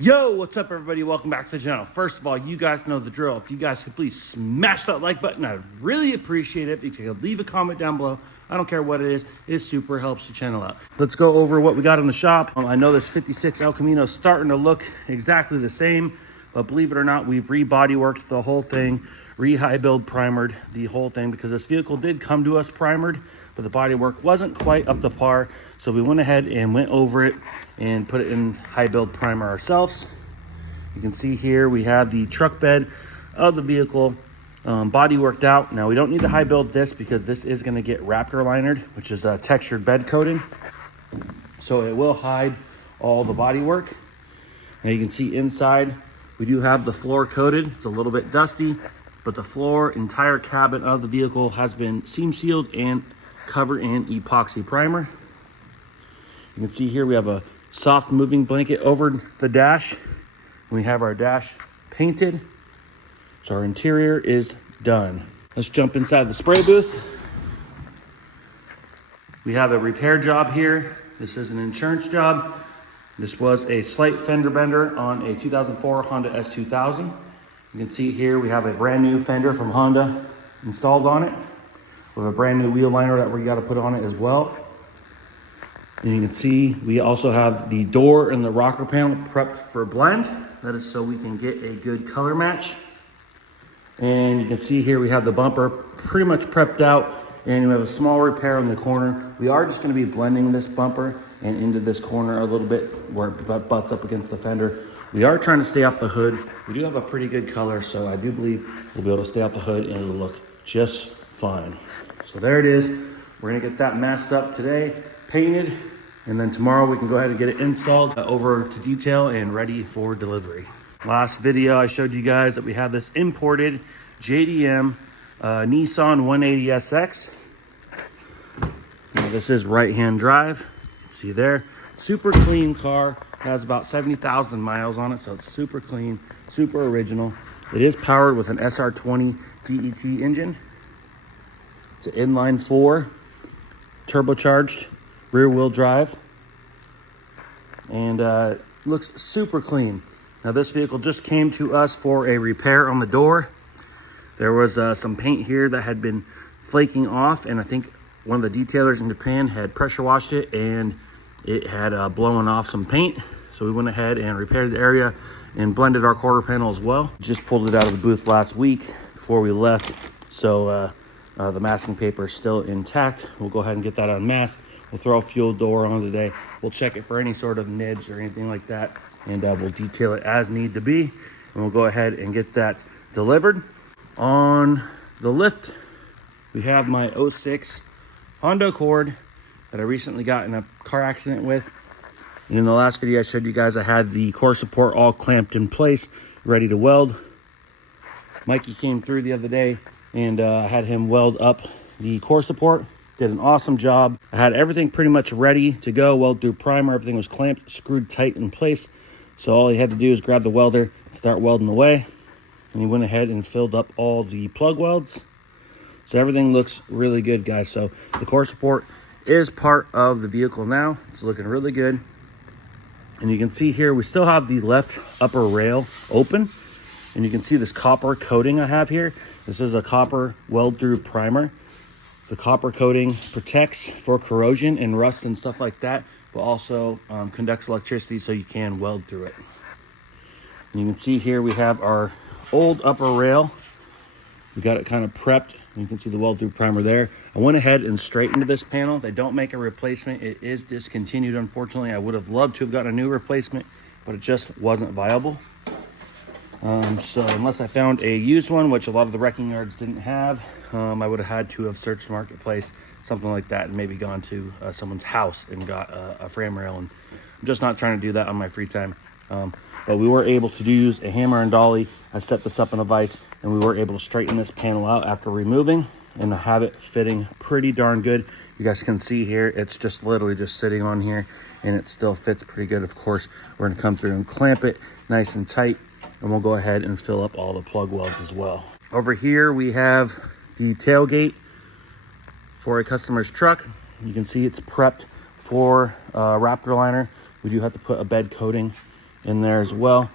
Yo, what's up everybody? Welcome back to the channel. First of all, you guys know the drill. If you guys could please smash that like button, I'd really appreciate it. If you could leave a comment down below, I don't care what it is, it super helps the channel out. Let's go over what we got in the shop. I know this 56 El Camino is starting to look exactly the same, but believe it or not, we've re-body worked the whole thing, re-high build primered the whole thing, because this vehicle did come to us primered, but the body work wasn't quite up to par. So we went ahead and went over it and put it in high build primer ourselves. You can see here we have the truck bed of the vehicle body worked out. Now we don't need to high build this because this is going to get Raptor linered, which is a textured bed coating. So it will hide all the body work. Now you can see inside we do have the floor coated. It's a little bit dusty, but the floor, entire cabin of the vehicle has been seam sealed and covered in epoxy primer. You can see here we have a soft moving blanket over the dash. We have our dash painted. So our interior is done. Let's jump inside the spray booth. We have a repair job here. This is an insurance job. This was a slight fender bender on a 2004 Honda S2000. You can see here we have a brand new fender from Honda installed on it, with a brand new wheel liner that we got to put on it as well. And you can see we also have the door and the rocker panel prepped for blend. That is so we can get a good color match. And you can see here we have the bumper pretty much prepped out, and we have a small repair in the corner. We are just going to be blending this bumper and into this corner a little bit where it butts up against the fender. We are trying to stay off the hood. We do have a pretty good color, so I do believe we'll be able to stay off the hood and it'll look just fine. So there it is. We're gonna get that masked up today, painted, and then tomorrow we can go ahead and get it installed over to detail and ready for delivery. Last video I showed you guys that we have this imported JDM Nissan 180SX. Now this is right-hand drive. You can see there, super clean car. Has about 70,000 miles on it, so it's super clean, super original. It is powered with an SR20 DET engine. It's an inline 4, turbocharged, rear wheel drive, and looks super clean. Now this vehicle just came to us for a repair on the door. There was some paint here that had been flaking off, and I think one of the detailers in Japan had pressure washed it and it had blown off some paint. So we went ahead and repaired the area and blended our quarter panel as well. Just pulled it out of the booth last week before we left. So the masking paper is still intact. We'll go ahead and get that unmasked. We'll throw a fuel door on today. We'll check it for any sort of nibs or anything like that. And we'll detail it as need to be. And we'll go ahead and get that delivered. On the lift, we have my 06 Honda Accord that I recently got in a car accident with. And in the last video I showed you guys, I had the core support all clamped in place, ready to weld. Mikey came through the other day and I had him weld up the core support. Did an awesome job. I had everything pretty much ready to go, weld through primer. Everything was clamped, screwed tight in place. So all he had to do is grab the welder and start welding away. And he went ahead and filled up all the plug welds. So everything looks really good, guys. So the core support is part of the vehicle now. It's looking really good. And you can see here, we still have the left upper rail open. And you can see this copper coating I have here. This is a copper weld-through primer. The copper coating protects for corrosion and rust and stuff like that, but also conducts electricity so you can weld through it. And you can see here we have our old upper rail. We got it kind of prepped. You can see the weld-through primer there. I went ahead and straightened this panel. They don't make a replacement. It is discontinued, unfortunately. I would have loved to have gotten a new replacement, but it just wasn't viable. So unless I found a used one, which a lot of the wrecking yards didn't have, I would have had to have searched Marketplace, something like that, and maybe gone to someone's house and got a frame rail. And I'm just not trying to do that on my free time. But we were able to use a hammer and dolly. I set this up in a vise, and we were able to straighten this panel out after removing and have it fitting pretty darn good. You guys can see here, it's just literally just sitting on here, and it still fits pretty good. Of course, we're gonna come through and clamp it nice and tight, and we'll go ahead and fill up all the plug welds as well. Over here, we have the tailgate for a customer's truck. You can see it's prepped for Raptor liner. We do have to put a bed coating in there as well.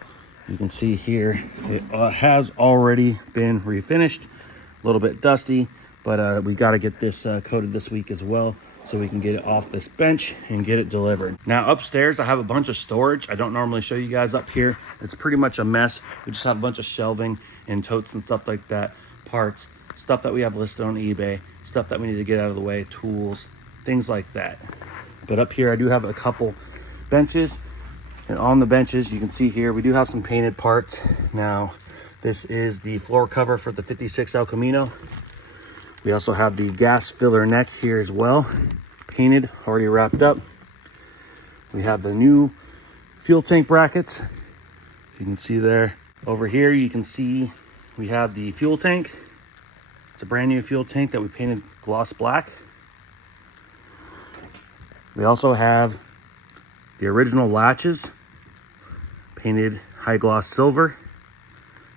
You can see here, it has already been refinished. A little bit dusty, but we got to get this coated this week as well, so we can get it off this bench and get it delivered. Now upstairs, I have a bunch of storage. I don't normally show you guys up here. It's pretty much a mess. We just have a bunch of shelving and totes and stuff like that, parts, stuff that we have listed on eBay, stuff that we need to get out of the way, tools, things like that. But up here, I do have a couple benches, and on the benches, you can see here, we do have some painted parts. Now, this is the floor cover for the 56 El Camino. We also have the gas filler neck here as well, painted, already wrapped up. We have the new fuel tank brackets. You can see there. Over here, you can see we have the fuel tank. It's a brand new fuel tank that we painted gloss black. We also have the original latches, painted high gloss silver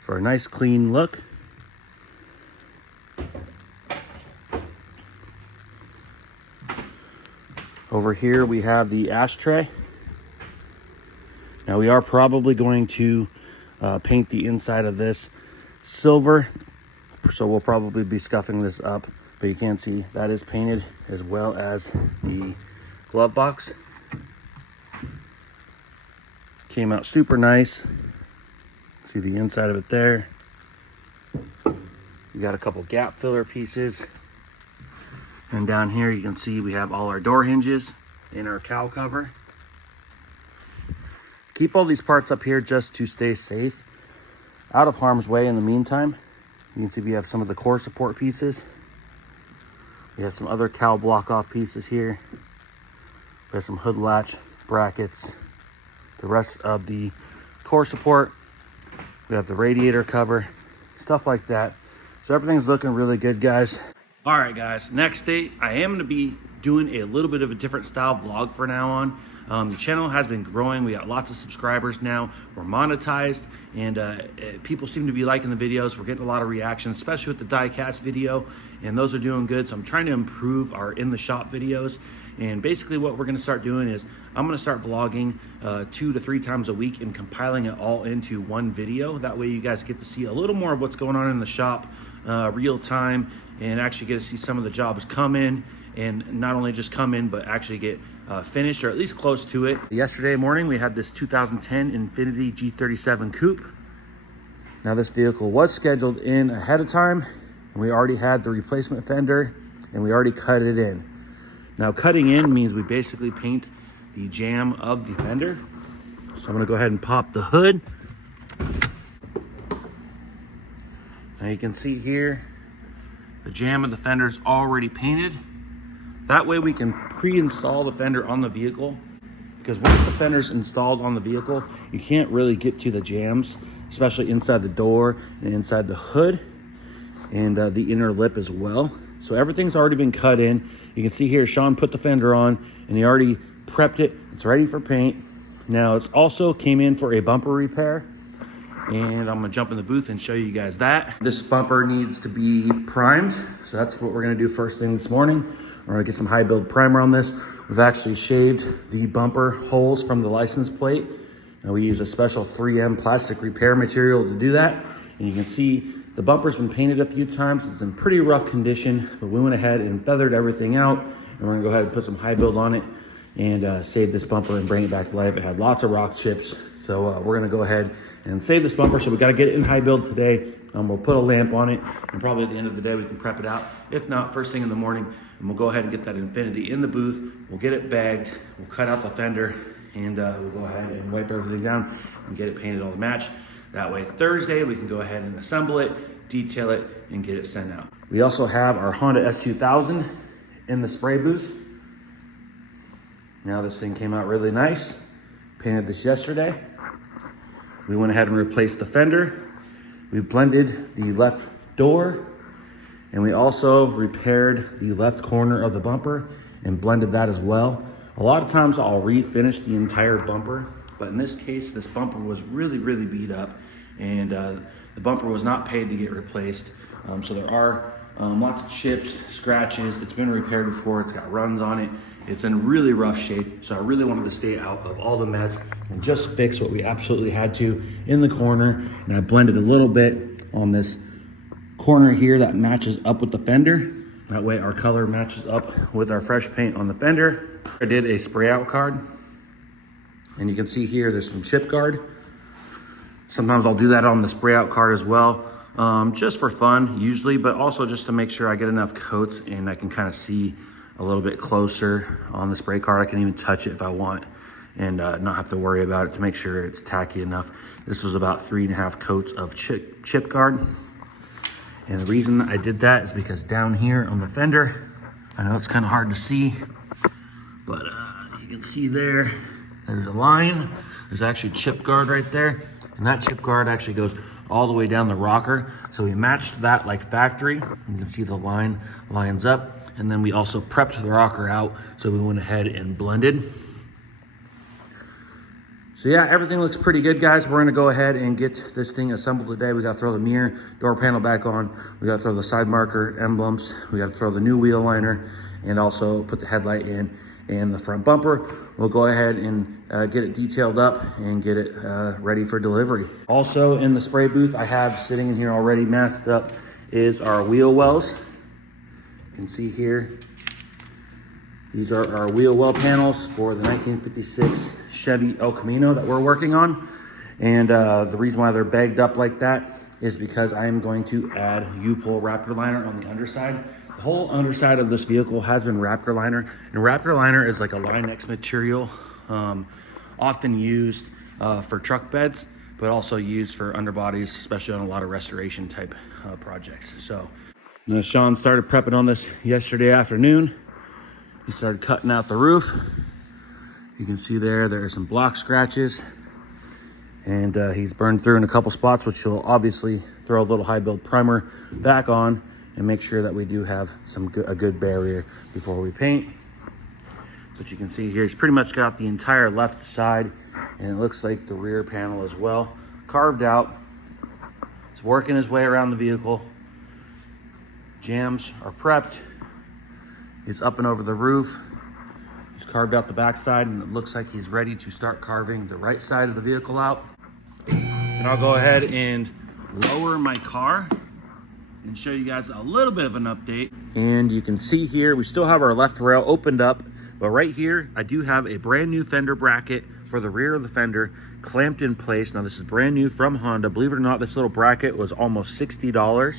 for a nice clean look. Over here we have the ashtray. Now we are probably going to paint the inside of this silver, so we'll probably be scuffing this up, but you can see that is painted, as well as the glove box. Came out super nice. See the inside of it there. We got a couple gap filler pieces. And down here you can see we have all our door hinges and our cowl cover. Keep all these parts up here just to stay safe, out of harm's way in the meantime. You can see we have some of the core support pieces. We have some other cowl block off pieces here. We have some hood latch brackets. The rest of the core support. We have the radiator cover, stuff like that. So everything's looking really good, guys. All right, guys, next date, I am gonna be doing a little bit of a different style vlog from now on. The channel has been growing. We got lots of subscribers now. We're monetized, and people seem to be liking the videos. We're getting a lot of reactions, especially with the die-cast video, and those are doing good. So I'm trying to improve our in the shop videos. And basically what we're gonna start doing is I'm gonna start vlogging 2 to 3 times a week and compiling it all into one video. That way you guys get to see a little more of what's going on in the shop real time, and actually get to see some of the jobs come in, and not only just come in, but actually get finished, or at least close to it. Yesterday morning, we had this 2010 Infiniti G37 Coupe. Now this vehicle was scheduled in ahead of time, and we already had the replacement fender, and we already cut it in. Now cutting in means we basically paint the jamb of the fender. So I'm gonna go ahead and pop the hood. Now you can see here, the jamb of the fender is already painted. That way we can pre-install the fender on the vehicle, because once the fender's installed on the vehicle, you can't really get to the jambs, especially inside the door and inside the hood, and the inner lip as well. So everything's already been cut in. You can see here, Sean put the fender on and he already prepped it. It's ready for paint. Now it's also came in for a bumper repair, and I'm gonna jump in the booth and show you guys that. This bumper needs to be primed. So that's what we're gonna do first thing this morning. We're gonna get some high build primer on this. We've actually shaved the bumper holes from the license plate. Now we use a special 3M plastic repair material to do that. And you can see the bumper's been painted a few times. It's in pretty rough condition, but we went ahead and feathered everything out. And we're gonna go ahead and put some high build on it and save this bumper and bring it back to life. It had lots of rock chips. So we're gonna go ahead and save this bumper. So we gotta get it in high build today. We'll put a lamp on it, and probably at the end of the day, we can prep it out. If not, first thing in the morning, and we'll go ahead and get that Infiniti in the booth. We'll get it bagged, we'll cut out the fender, and we'll go ahead and wipe everything down and get it painted all to match. That way Thursday, we can go ahead and assemble it, detail it, and get it sent out. We also have our Honda S2000 in the spray booth. Now this thing came out really nice. Painted this yesterday. We went ahead and replaced the fender. We blended the left door, and we also repaired the left corner of the bumper and blended that as well. A lot of times I'll refinish the entire bumper, but in this case, this bumper was really beat up, and the bumper was not paid to get replaced. So there are lots of chips, scratches. It's been repaired before. It's got runs on it, It's in really rough shape, so I really wanted to stay out of all the mess and just fix what we absolutely had to in the corner. And I blended a little bit on this corner here that matches up with the fender. That way our color matches up with our fresh paint on the fender. I did a spray out card, and you can see here there's some chip guard. Sometimes I'll do that on the spray out card as well, just for fun usually, but also just to make sure I get enough coats and I can kind of see a little bit closer on the spray card. I can even touch it if I want and not have to worry about it to make sure it's tacky enough. This was about 3.5 coats of chip guard. And the reason I did that is because down here on the fender, I know it's kind of hard to see, but you can see there's a line. There's actually chip guard right there. And that chip guard actually goes all the way down the rocker. So we matched that like factory. You can see the line lines up. And then we also prepped the rocker out. So we went ahead and blended. So yeah, everything looks pretty good, guys. We're gonna go ahead and get this thing assembled today. We gotta throw the mirror, door panel back on. We gotta throw the side marker emblems. We gotta throw the new wheel liner and also put the headlight in and the front bumper. We'll go ahead and get it detailed up and get it ready for delivery. Also in the spray booth, I have sitting in here already masked up is our wheel wells. You can see here, these are our wheel well panels for the 1956 Chevy El Camino that we're working on. And the reason why they're bagged up like that is because I am going to add U-pull Raptor liner on the underside. The whole underside of this vehicle has been Raptor liner, and Raptor liner is like a Line-X material, often used for truck beds, but also used for underbodies, especially on a lot of restoration type projects. So Sean started prepping on this yesterday afternoon. He started cutting out the roof. You can see there are some block scratches, and he's burned through in a couple spots, which he'll obviously throw a little high build primer back on and make sure that we do have a good barrier before we paint. But you can see here, he's pretty much got the entire left side, and it looks like the rear panel as well, carved out. It's working his way around the vehicle. Jams are prepped. He's up and over the roof. He's carved out the back side, and it looks like he's ready to start carving the right side of the vehicle out. And I'll go ahead and lower my car and show you guys a little bit of an update. And you can see here, we still have our left rail opened up, but right here, I do have a brand new fender bracket for the rear of the fender clamped in place. Now this is brand new from Honda. Believe it or not, this little bracket was almost $60.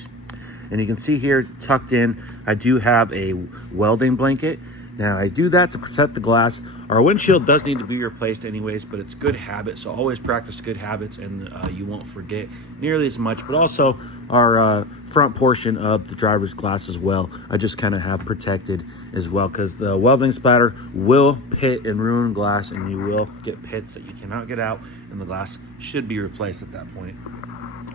And you can see here tucked in, I do have a welding blanket. Now I do that to protect the glass. Our windshield does need to be replaced anyways, but it's good habit. So always practice good habits, and you won't forget nearly as much. But also our front portion of the driver's glass as well, I just kind of have protected as well, because the welding splatter will pit and ruin glass, and you will get pits that you cannot get out, and the glass should be replaced at that point.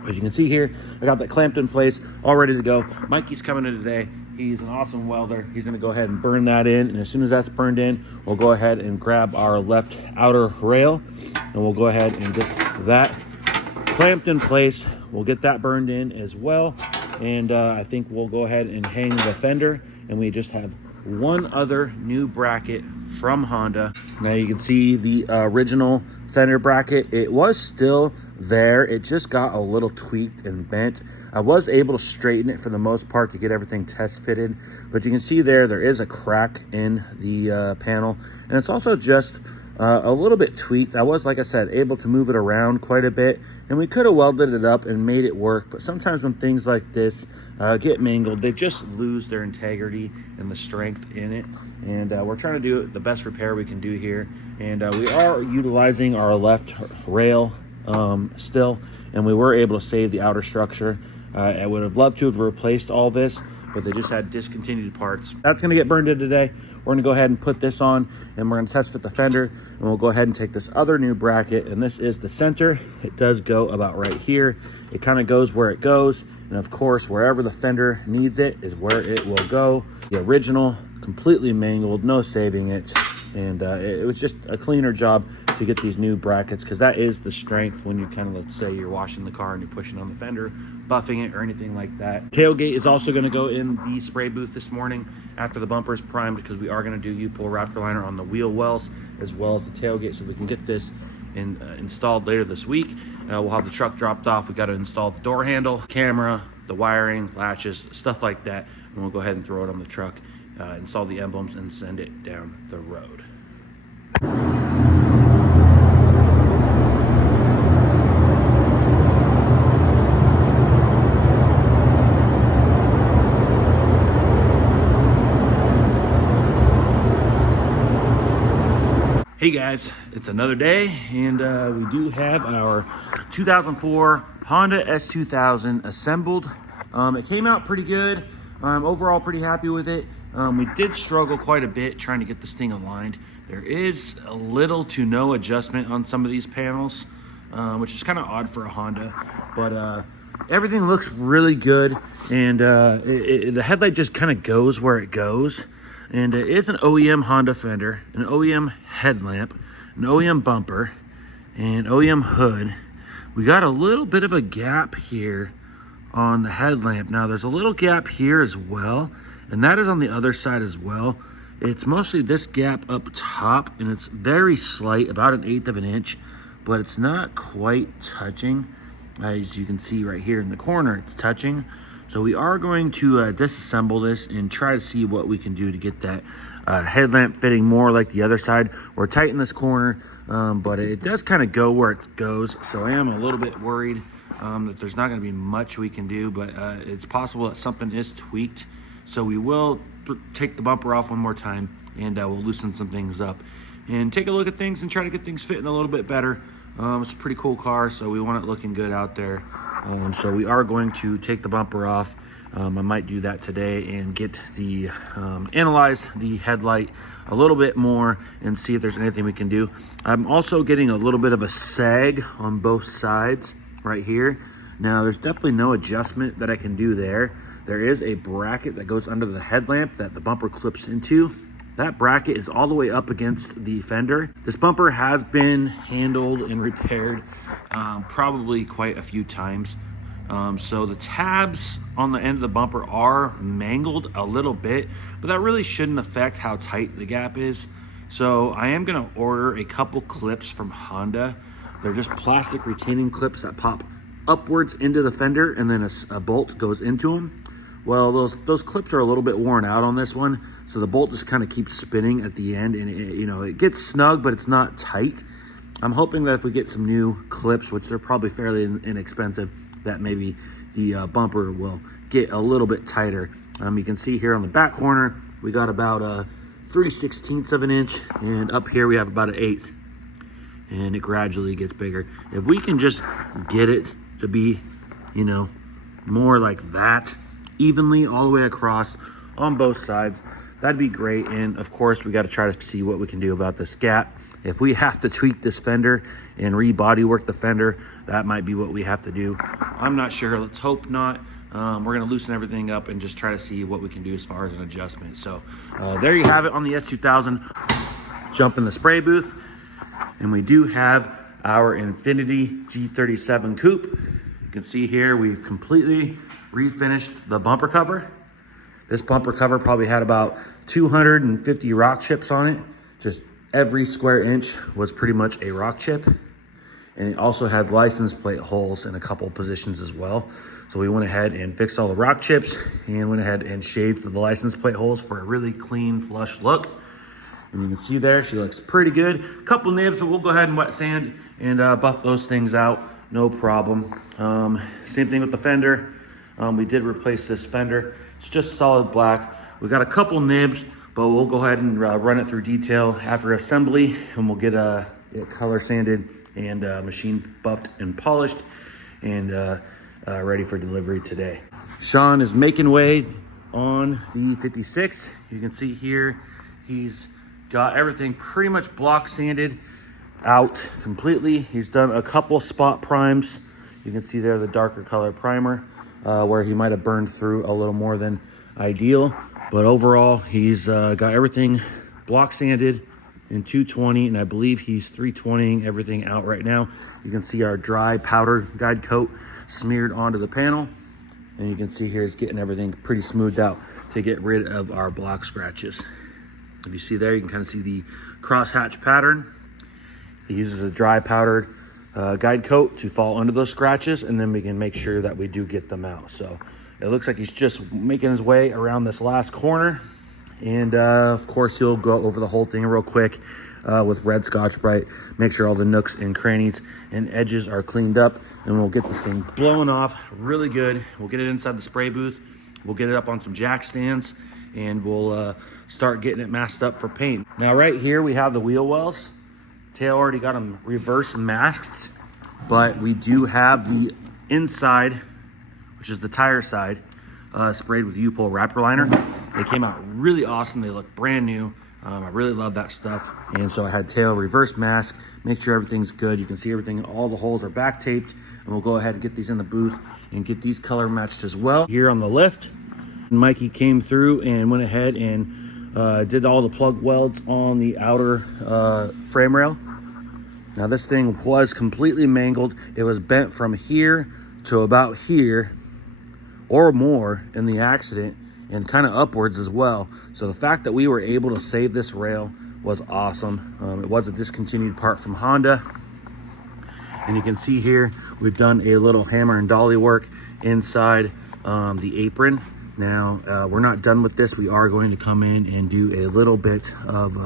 As you can see here, I got that clamped in place, all ready to go. Mikey's coming in today. He's an awesome welder. He's gonna go ahead and burn that in. And as soon as that's burned in, we'll go ahead and grab our left outer rail, and we'll go ahead and get that clamped in place. We'll get that burned in as well. And I think we'll go ahead and hang the fender, and we just have one other new bracket from Honda. Now you can see the original fender bracket. It was still there. It just got a little tweaked and bent. I was able to straighten it for the most part to get everything test fitted, but you can see there is a crack in the panel, and it's also just a little bit tweaked. I was, like I said, able to move it around quite a bit, and we could have welded it up and made it work, but sometimes when things like this get mangled, they just lose their integrity and the strength in it. And we're trying to do the best repair we can do here, and we are utilizing our left rail still, and we were able to save the outer structure. I would have loved to have replaced all this, but they just had discontinued parts. That's gonna get burned in today. We're gonna go ahead and put this on, and we're gonna test fit the fender, and we'll go ahead and take this other new bracket, and this is the center. It does go about right here. It kind of goes where it goes, and of course, wherever the fender needs it is where it will go. The original, completely mangled, no saving it, and it was just a cleaner job to get these new brackets, because that is the strength when you kind of, let's say you're washing the car and you're pushing on the fender, buffing it or anything like that. Tailgate is also going to go in the spray booth this morning after the bumper is primed, because we are going to do U-pull Raptor liner on the wheel wells as well as the tailgate, so we can get this installed later this week. We'll have the truck dropped off. We got to install the door handle, camera, the wiring, latches, stuff like that, and we'll go ahead and throw it on the truck, install the emblems, and send it down the road. Hey guys, it's another day, and we do have our 2004 Honda S2000 assembled. It came out pretty good. Overall pretty happy with it. We did struggle quite a bit trying to get this thing aligned. There is a little to no adjustment on some of these panels, which is kind of odd for a Honda, but everything looks really good, and the headlight just kind of goes where it goes. And it is an OEM Honda fender, an OEM headlamp, an OEM bumper, and OEM hood. We got a little bit of a gap here on the headlamp. Now there's a little gap here as well, and that is on the other side as well. It's mostly this gap up top, and it's very slight, about 1/8 of an inch, but it's not quite touching. As you can see right here in the corner, it's touching. So we are going to disassemble this and try to see what we can do to get that headlamp fitting more like the other side. We're tight in this corner, but it does kind of go where it goes. So I am a little bit worried that there's not going to be much we can do, but it's possible that something is tweaked. So we will take the bumper off one more time, and we'll loosen some things up and take a look at things and try to get things fitting a little bit better. It's a pretty cool car, so we want it looking good out there. So we are going to take the bumper off. I might do that today and get the analyze the headlight a little bit more and see if there's anything we can do. I'm also getting a little bit of a sag on both sides right here. Now there's definitely no adjustment that I can do there. There is a bracket that goes under the headlamp that the bumper clips into. That bracket is all the way up against the fender. This bumper has been handled and repaired probably quite a few times. So the tabs on the end of the bumper are mangled a little bit, but that really shouldn't affect how tight the gap is. So I am gonna order a couple clips from Honda. They're just plastic retaining clips that pop upwards into the fender, and then a bolt goes into them. Well, those clips are a little bit worn out on this one, so the bolt just kind of keeps spinning at the end, and it gets snug, but it's not tight. I'm hoping that if we get some new clips, which are probably fairly inexpensive, that maybe the bumper will get a little bit tighter. You can see here on the back corner, we got about 3/16 of an inch, and up here we have about 1/8, and it gradually gets bigger. If we can just get it to be, more like that, evenly all the way across on both sides, that'd be great. And of course, we got to try to see what we can do about this gap. If we have to tweak this fender and re-body work the fender, that might be what we have to do. I'm not sure. Let's hope not. We're going to loosen everything up and just try to see what we can do as far as an adjustment. So there you have it on the S2000. Jump in the spray booth, and we do have our Infiniti G37 Coupe. You can see here we've completely refinished the bumper cover. This bumper cover probably had about 250 rock chips on it. Just every square inch was pretty much a rock chip. And it also had license plate holes in a couple positions as well. So we went ahead and fixed all the rock chips and went ahead and shaved the license plate holes for a really clean, flush look. And you can see there, she looks pretty good. A couple nibs, but we'll go ahead and wet sand and buff those things out, no problem. Same thing with the fender. We did replace this fender. It's just solid black. We got a couple nibs, but we'll go ahead and run it through detail after assembly, and we'll get it color sanded and machine buffed and polished and ready for delivery today. Sean is making way on the 56. You can see here, he's got everything pretty much block sanded out completely. He's done a couple spot primes. You can see there the darker color primer where he might have burned through a little more than ideal. But overall, he's got everything block sanded, and 220, and I believe he's 320ing everything out right now. You can see our dry powder guide coat smeared onto the panel, and you can see here it's getting everything pretty smoothed out to get rid of our block scratches. If you see there, you can kind of see the crosshatch pattern. He uses a dry powdered guide coat to fall under those scratches, and then we can make sure that we do get them out. So it looks like he's just making his way around this last corner, and of course he'll go over the whole thing real quick with red Scotch-Brite, make sure all the nooks and crannies and edges are cleaned up, and we'll get this thing blown off really good. We'll get it inside the spray booth, we'll get it up on some jack stands, and we'll start getting it masked up for paint. Now right here we have the wheel wells. Tail already got them reverse masked, but we do have the inside, which is the tire side, sprayed with U-Pol wrapper liner. They came out really awesome. They look brand new. I really love that stuff. And so I had tail reverse mask, make sure everything's good. You can see everything, all the holes are back taped, and we'll go ahead and get these in the booth and get these color matched as well. Here on the lift, Mikey came through and went ahead and did all the plug welds on the outer frame rail. Now this thing was completely mangled. It was bent from here to about here or more in the accident, and kind of upwards as well. So the fact that we were able to save this rail was awesome. It was a discontinued part from Honda. And you can see here, we've done a little hammer and dolly work inside the apron. Now, we're not done with this. We are going to come in and do a little bit of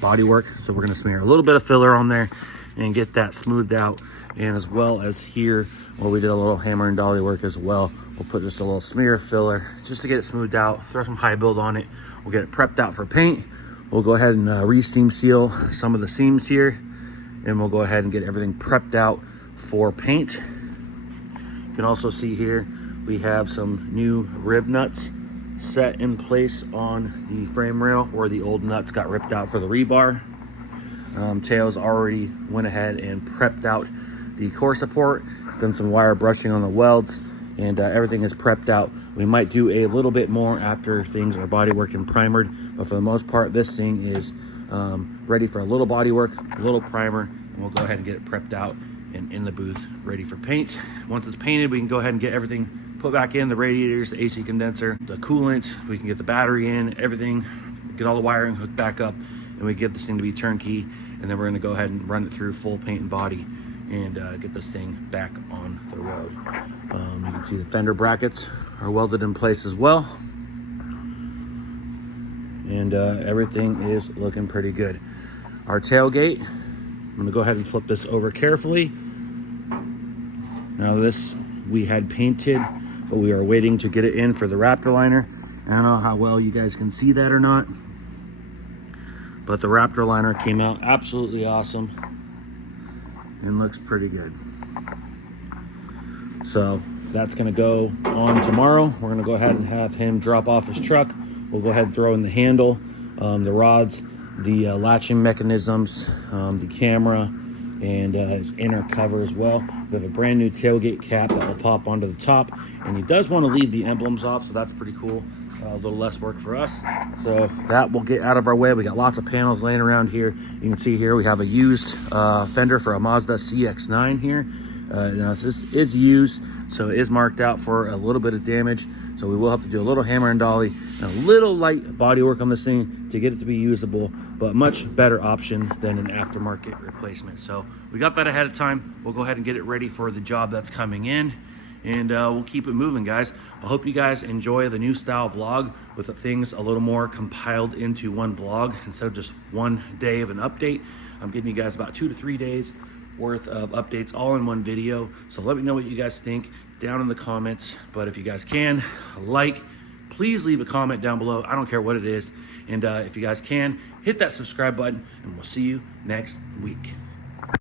body work. So we're gonna smear a little bit of filler on there and get that smoothed out. And as well as here, where we did a little hammer and dolly work as well, we'll put just a little smear of filler just to get it smoothed out, throw some high build on it. We'll get it prepped out for paint. We'll go ahead and re-seam seal some of the seams here, and we'll go ahead and get everything prepped out for paint. You can also see here, we have some new rib nuts set in place on the frame rail where the old nuts got ripped out for the rebar. Tails already went ahead and prepped out the core support, done some wire brushing on the welds, and everything is prepped out. We might do a little bit more after things are bodywork and primered, but for the most part, this thing is ready for a little bodywork, a little primer, and we'll go ahead and get it prepped out and in the booth, ready for paint. Once it's painted, we can go ahead and get everything put back in, the radiators, the AC condenser, the coolant, we can get the battery in, everything, get all the wiring hooked back up, and we get this thing to be turnkey, and then we're gonna go ahead and run it through full paint and body and get this thing back on the road. You can see the fender brackets are welded in place as well. And everything is looking pretty good. Our tailgate, I'm gonna go ahead and flip this over carefully. Now this we had painted, but we are waiting to get it in for the Raptor liner. I don't know how well you guys can see that or not, but the Raptor liner came out absolutely awesome and looks pretty good. So that's gonna go on tomorrow. We're gonna go ahead and have him drop off his truck. We'll go ahead and throw in the handle, the rods, the latching mechanisms, the camera, and his inner cover as well. We have a brand new tailgate cap that will pop onto the top, and he does want to leave the emblems off, so that's pretty cool. A little less work for us. So that will get out of our way. We got lots of panels laying around here. You can see here we have a used fender for a Mazda CX-9 here. Now this is used, so it is marked out for a little bit of damage. So we will have to do a little hammer and dolly and a little light body work on this thing to get it to be usable, but much better option than an aftermarket replacement. So we got that ahead of time. We'll go ahead and get it ready for the job that's coming in, and we'll keep it moving, guys. I hope you guys enjoy the new style vlog with the things a little more compiled into one vlog instead of just one day of an update. I'm giving you guys about 2 to 3 days worth of updates all in one video. So let me know what you guys think down in the comments. But if you guys can, please leave a comment down below. I don't care what it is. And if you guys can, hit that subscribe button, and we'll see you next week.